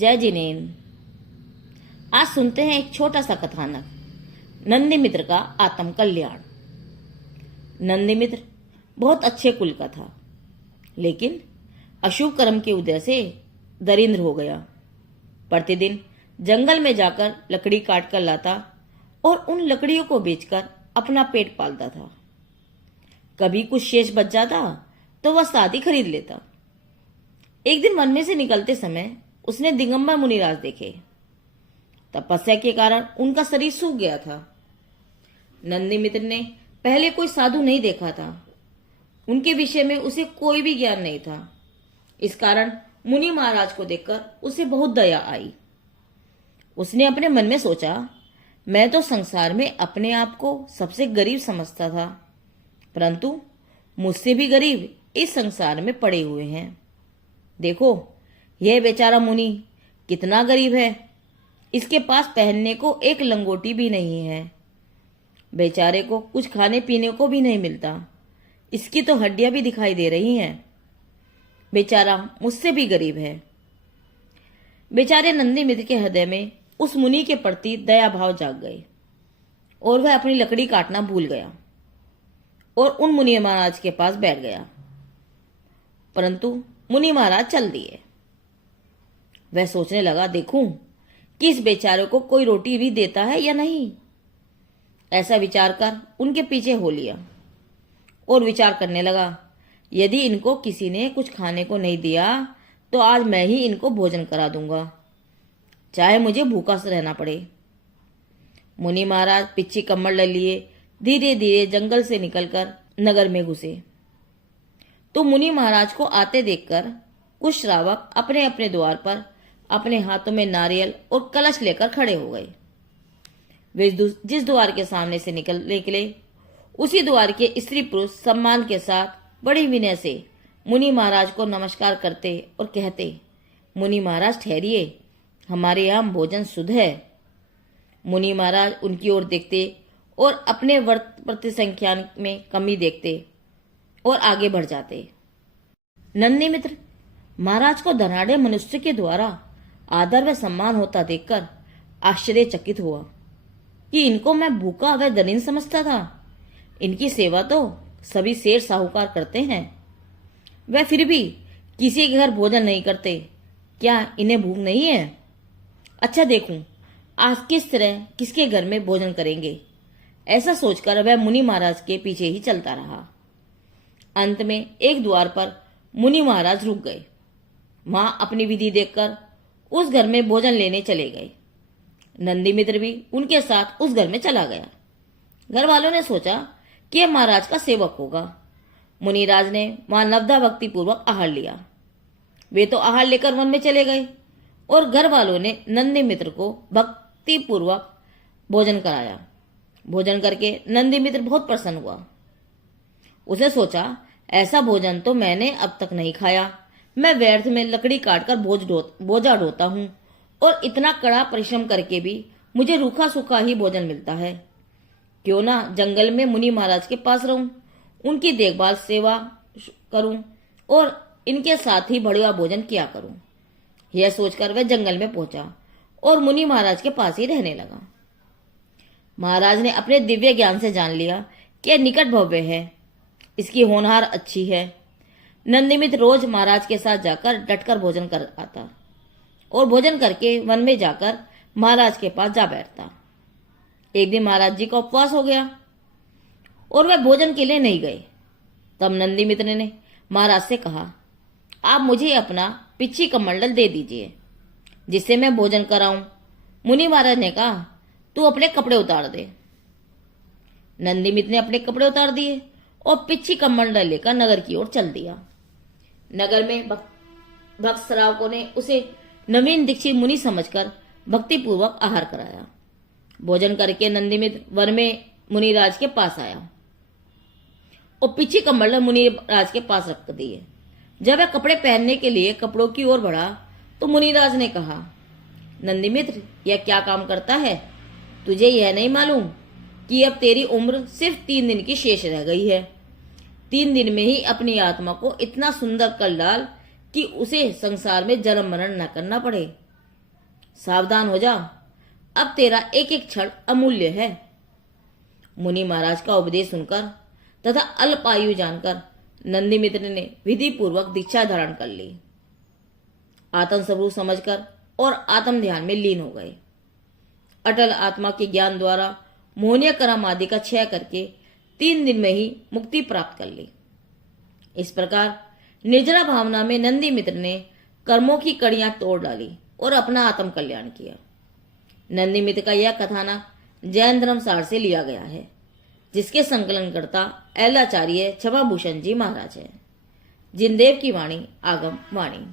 जय जिनेन्द्र। आज सुनते हैं एक छोटा सा कथानक, नंदी मित्र का आत्म कल्याण। नंदी मित्र बहुत अच्छे कुल का था, लेकिन अशुभ कर्म के उदय से दरिद्र हो गया। प्रतिदिन जंगल में जाकर लकड़ी काट कर लाता और उन लकड़ियों को बेचकर अपना पेट पालता था। कभी कुछ शेष बच जाता तो वह शादी खरीद लेता। एक दिन वन में से निकलते समय उसने दिगंबर मुनिराज देखे। तपस्या के कारण उनका शरीर सूख गया था। नंदी मित्र ने पहले कोई साधु नहीं देखा था। उनके विषय में उसे कोई भी ज्ञान नहीं था। इस कारण मुनि महाराज को देखकर उसे बहुत दया आई। उसने अपने मन में सोचा, मैं तो संसार में अपने आप को सबसे गरीब समझता था, परंतु मुझसे भी गरीब इस संसार में पड़े हुए हैं। देखो, यह बेचारा मुनि कितना गरीब है। इसके पास पहनने को एक लंगोटी भी नहीं है। बेचारे को कुछ खाने पीने को भी नहीं मिलता। इसकी तो हड्डियां भी दिखाई दे रही हैं। बेचारा मुझसे भी गरीब है। बेचारे नंदी मित्र के हृदय में उस मुनि के प्रति दया भाव जाग गए और वह अपनी लकड़ी काटना भूल गया और उन मुनि महाराज के पास बैठ गया। परंतु मुनि महाराज चल दिए। वह सोचने लगा, देखूं कि इस बेचारे को कोई रोटी भी देता है या नहीं। ऐसा विचार कर उनके पीछे हो लिया और विचार करने लगा, यदि इनको किसी ने कुछ खाने को नहीं दिया तो आज मैं ही इनको भोजन करा दूंगा, चाहे मुझे भूखा से रहना पड़े। मुनि महाराज पिच्ची कम्बल ले लिए धीरे धीरे जंगल से निकलकर नगर में घुसे। तो मुनि महाराज को आते देखकर कुछ श्रावक अपने अपने द्वार पर अपने हाथों में नारियल और कलश लेकर खड़े हो गए। वे जिस द्वार के सामने से निकले उसी द्वार के स्त्री पुरुष सम्मान के साथ बड़ी विनय से मुनि महाराज को नमस्कार करते और कहते, मुनि महाराज ठहरिए, हमारे यहाँ भोजन शुद्ध है। मुनि महाराज उनकी ओर देखते और अपने व्रत प्रति संख्या में कमी देखते और आगे बढ़ जाते। नंदी मित्र महाराज को धनाढ़ मनुष्य के द्वारा आदर व सम्मान होता देखकर आश्चर्यचकित हुआ कि इनको मैं भूखा व दरिद्र समझता था। इनकी सेवा तो सभी सेठ साहूकार करते हैं, वह फिर भी किसी के घर भोजन नहीं करते। क्या इन्हें भूख नहीं है? अच्छा देखूं आज किस तरह किसके घर में भोजन करेंगे। ऐसा सोचकर वह मुनि महाराज के पीछे ही चलता रहा। अंत में एक द्वार पर मुनि महाराज रुक गए। वहां अपनी विधि देखकर उस घर में भोजन लेने चले गए। नंदी मित्र भी उनके साथ उस घर में चला गया। घर वालों ने सोचा कि यह महाराज का सेवक होगा। मुनिराज ने वहां नवधा भक्ति पूर्वक आहार लिया। वे तो आहार लेकर वन में चले गए और घर वालों ने नंदी मित्र को भक्ति पूर्वक भोजन कराया। भोजन करके नंदी मित्र बहुत प्रसन्न हुआ। उसे सोचा, ऐसा भोजन तो मैंने अब तक नहीं खाया। मैं व्यर्थ में लकड़ी काटकर बोझा ढोता हूं और इतना कड़ा परिश्रम करके भी मुझे रूखा सूखा ही भोजन मिलता है। क्यों ना जंगल में मुनि महाराज के पास रहूं, उनकी देखभाल सेवा करूं और इनके साथ ही बढ़िया भोजन किया करूं। यह सोचकर वह जंगल में पहुंचा और मुनि महाराज के पास ही रहने लगा। महाराज ने अपने दिव्य ज्ञान से जान लिया कि यह निकट भव्य है, इसकी होनहार अच्छी है। नंदी मित्र रोज महाराज के साथ जाकर डटकर भोजन कर आता और भोजन करके वन में जाकर महाराज के पास जा बैठता। एक दिन महाराज जी का उपवास हो गया और वह भोजन के लिए नहीं गए। तब नंदी मित्र ने महाराज से कहा, आप मुझे अपना पिच्ची कमंडल दे दीजिए जिससे मैं भोजन कराऊं। मुनि महाराज ने कहा, तू अपने कपड़े उतार दे। नंदी मित्र ने अपने कपड़े उतार दिए और पिच्ची कमंडल लेकर नगर की ओर चल दिया। नगर में भक्त श्रावकों ने उसे नवीन दीक्षित मुनि समझकर भक्ति पूर्वक आहार कराया। भोजन करके नंदी मित्र वन में मुनिराज के पास आया और पिच्ची कमंडल मुनिराज के पास रख दिए। जब वह कपड़े पहनने के लिए कपड़ों की ओर बढ़ा तो मुनिराज ने कहा, नंदी मित्र यह क्या काम करता है? तुझे यह नहीं मालूम कि अब तेरी उम्र सिर्फ 3 दिन की शेष रह गई है। 3 दिन में ही अपनी आत्मा को इतना सुंदर कर डाल कि उसे संसार में जन्म मरण न करना पड़े। सावधान हो जा, अब तेरा एक एक क्षण अमूल्य है। मुनि महाराज का उपदेश सुनकर तथा अल्पायु जानकर नंदी मित्र ने विधि पूर्वक दीक्षा धारण कर ली। आत्म स्वरूप समझकर और आत्म ध्यान में लीन हो गए। अटल आत्मा के ज्ञान द्वारा मोहनीय कर्म आदि का क्षय करके 3 दिन में ही मुक्ति प्राप्त कर ली। इस प्रकार निर्जरा भावना में नंदी मित्र ने कर्मों की कड़ियां तोड़ डाली और अपना आत्म कल्याण किया। नंदी मित्र का यह कथानक जैन धर्मसार से लिया गया है, जिसके संकलनकर्ता एलाचार्य छपाभूषण जी महाराज है। जिनदेव की वाणी आगम वाणी।